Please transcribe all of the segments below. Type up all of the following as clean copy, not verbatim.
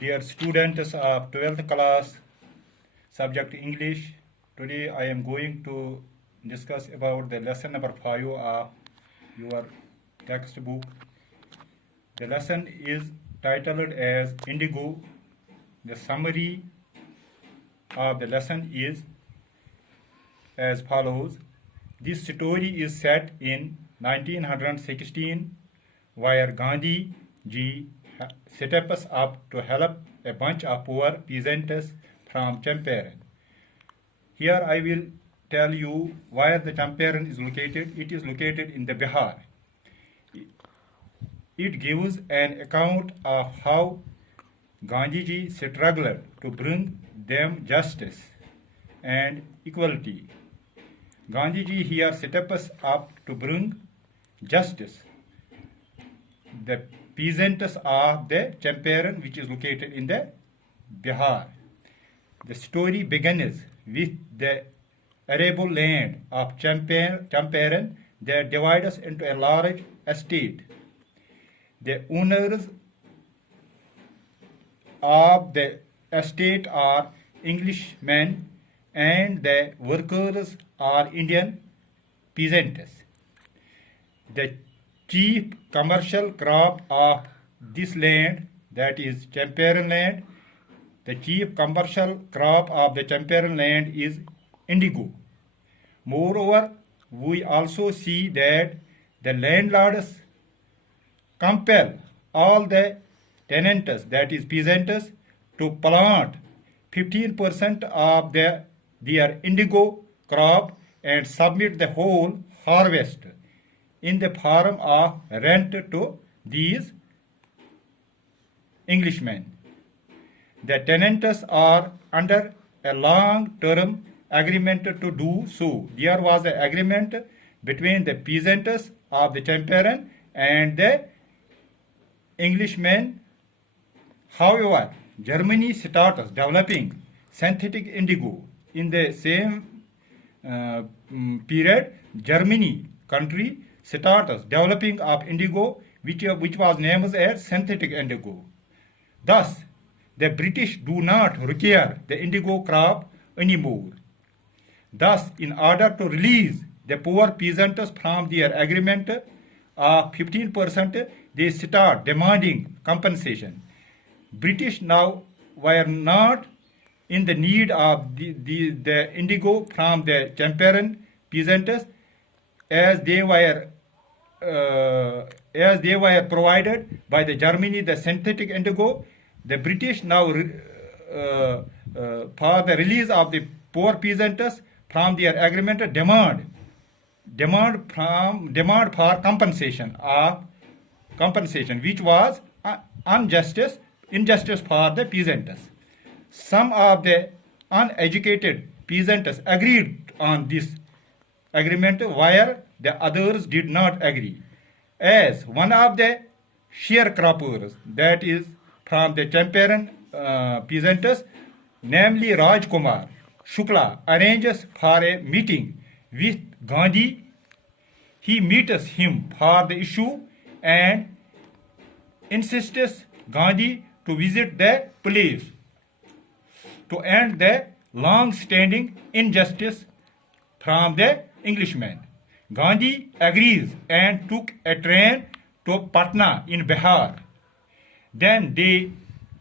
Dear students of 12th class, subject English, today I am going to discuss about the lesson number 5 of your textbook. The lesson is titled as Indigo. The summary of the lesson is as follows. This story is set in 1916, where Gandhi ji steps up to help a bunch of poor peasants from Champaran. Here I will tell you where the Champaran is located. It is located in the Bihar. It gives an account of how Gandhi ji struggled to bring them justice and equality. Gandhi ji here steps up to bring justice. The peasants of the Champaran, which is located in the Bihar. The story begins with the arable land of Champaran that divides into a large estate. The owners of the estate are Englishmen and the workers are Indian peasants. The chief commercial crop of this land, that is Champaran land, the chief commercial crop of the Champaran land is indigo. Moreover, we also see that the landlords compel all the tenants, that is peasants, to plant 15% of their indigo crop and submit the whole harvest in the form of rent to these Englishmen. The tenants are under a long-term agreement to do so. There was an agreement between the peasants of the Champaran and the Englishmen. However, Germany started developing synthetic indigo. In the same period, Germany country started developing of indigo, which was named as synthetic indigo. Thus, the British do not require the indigo crop anymore. Thus, in order to release the poor peasants from their agreement of 15%, they start demanding compensation. British now were not in the need of the indigo from the Champaran peasants, as they were provided by the Germany the synthetic indigo. The British now for the release of the poor peasants from their agreement demand for compensation, which was injustice for the peasants. Some of the uneducated peasants agreed on this agreement, while the others did not agree. As one of the sharecroppers, that is from the Champaran peasants, namely Rajkumar Shukla, arranges for a meeting with Gandhi. He meets him for the issue and insists Gandhi to visit the place to end the long-standing injustice from the Englishmen. Gandhi agrees and took a train to Patna in Bihar. Then they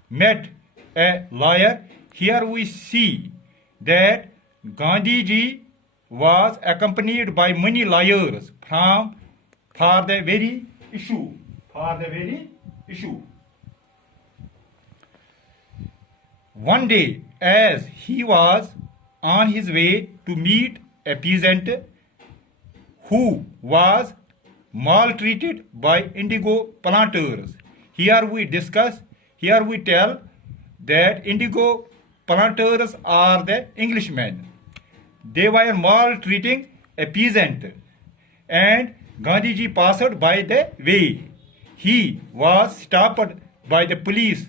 met a lawyer. Here we see that Gandhi ji was accompanied by many lawyers for the very issue. One day, as he was on his way to meet a peasant who was maltreated by indigo planters. Here we tell that indigo planters are the Englishmen. They were maltreating a peasant, and Gandhiji passed by the way. He was stopped by the police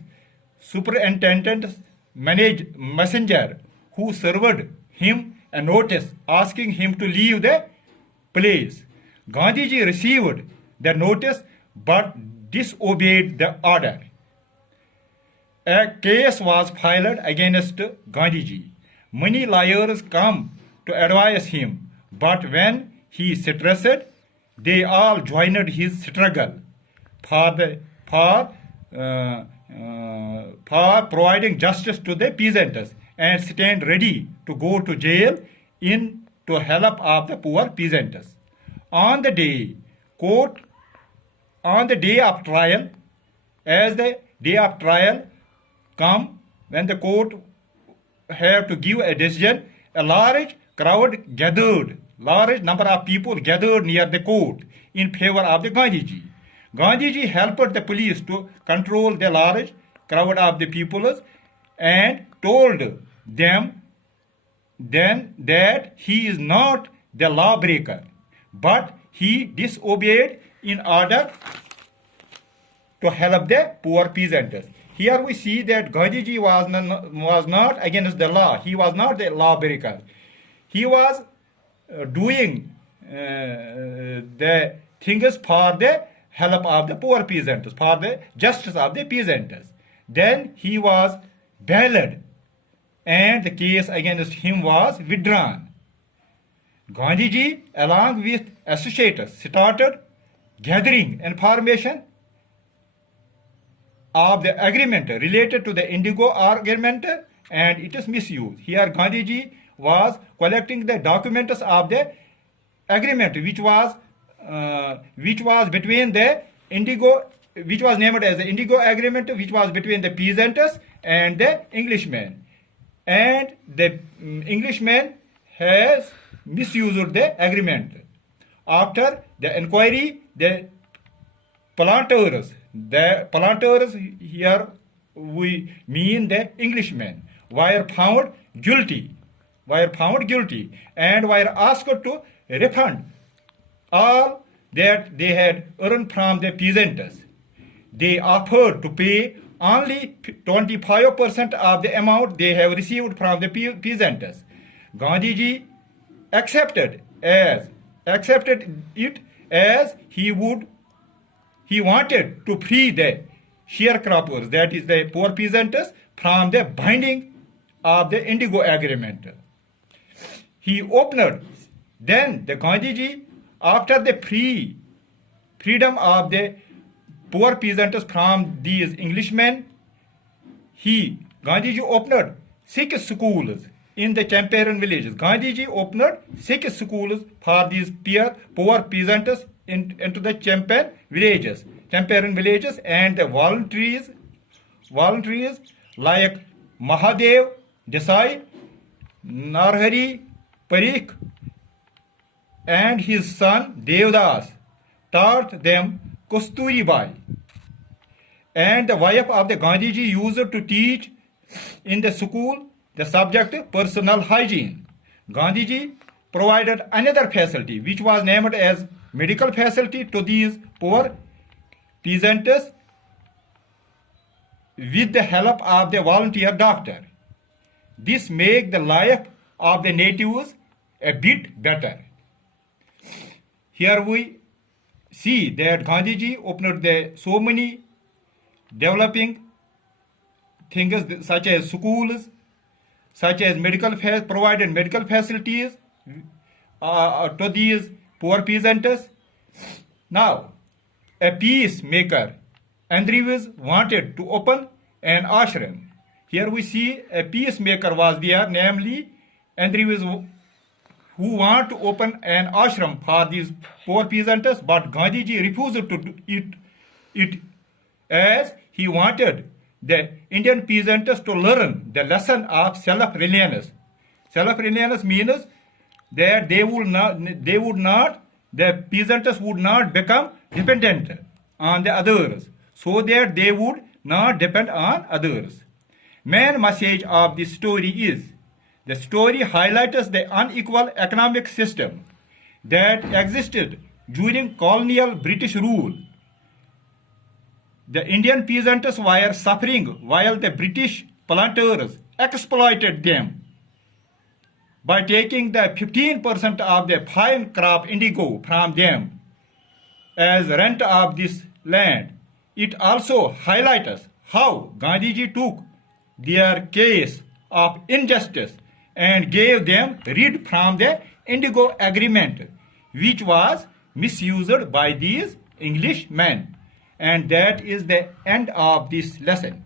superintendent's messenger, who served him a notice asking him to leave the place. Gandhiji received the notice but disobeyed the order. A case was filed against Gandhiji. Many lawyers come to advise him, but when he stressed, they all joined his struggle for providing justice to the peasants and stand ready to go to jail in to help of the poor peasants. On the day of trial, as the day of trial come, when the court have to give a decision, a large number of people gathered near the court in favor of the Gandhiji. Gandhiji helped the police to control the large crowd of the people and told them then that he is not the lawbreaker, but he disobeyed in order to help the poor peasants. Here we see that Gandhiji was not against the law. He was not the lawbreaker. He was doing the things for the help of the poor peasants, for the justice of the peasants. Then he was bailed and the case against him was withdrawn. Gandhiji, along with associates, started gathering information of the agreement related to the Indigo agreement and its misuse. Here Gandhiji was collecting the documents of the agreement which was between the Indigo, which was named as the Indigo agreement, which was between the peasants and the Englishmen. And the Englishman has misused the agreement. After the inquiry, the planters here we mean the Englishmen were found guilty and were asked to refund all that they had earned from the peasants. They offered to pay only 25% of the amount they have received from the peasants. Gandhiji accepted it as he wanted to free the sharecroppers, that is the poor peasants, from the binding of the Indigo agreement. He opened then the Gandhiji, after the freedom of the poor peasants from these Englishmen, Gandhiji opened 6 schools in the Champaran villages. Gandhiji opened 6 schools for these poor peasants into the Champaran villages, and the volunteers like Mahadev Desai, Narhari Parikh, and his son Devdas taught them Kasturi Bai. And the wife of the Gandhiji used to teach in the school the subject personal hygiene. Gandhiji provided another facility which was named as medical facility to these poor peasants with the help of the volunteer doctor. This made the life of the natives a bit better. Here we see that Gandhiji opened so many developing things such as schools, such as provided medical facilities to these poor peasants. Now, a peacemaker, Andrews, wanted to open an ashram. Here we see a peacemaker was there, namely Andrews, who want to open an ashram for these poor peasants, but Gandhiji refused to do it as he wanted the Indian peasants to learn the lesson of self-reliance. Self-reliance means that the peasants would not become dependent on the others, so that they would not depend on others. Main message of this story is, the story highlights the unequal economic system that existed during colonial British rule. The Indian peasants were suffering while the British planters exploited them by taking the 15% of the fine crop indigo from them as rent of this land. It also highlights how Gandhiji took their case of injustice and gave them rid from the Indigo Agreement, which was misused by these Englishmen. And that is the end of this lesson.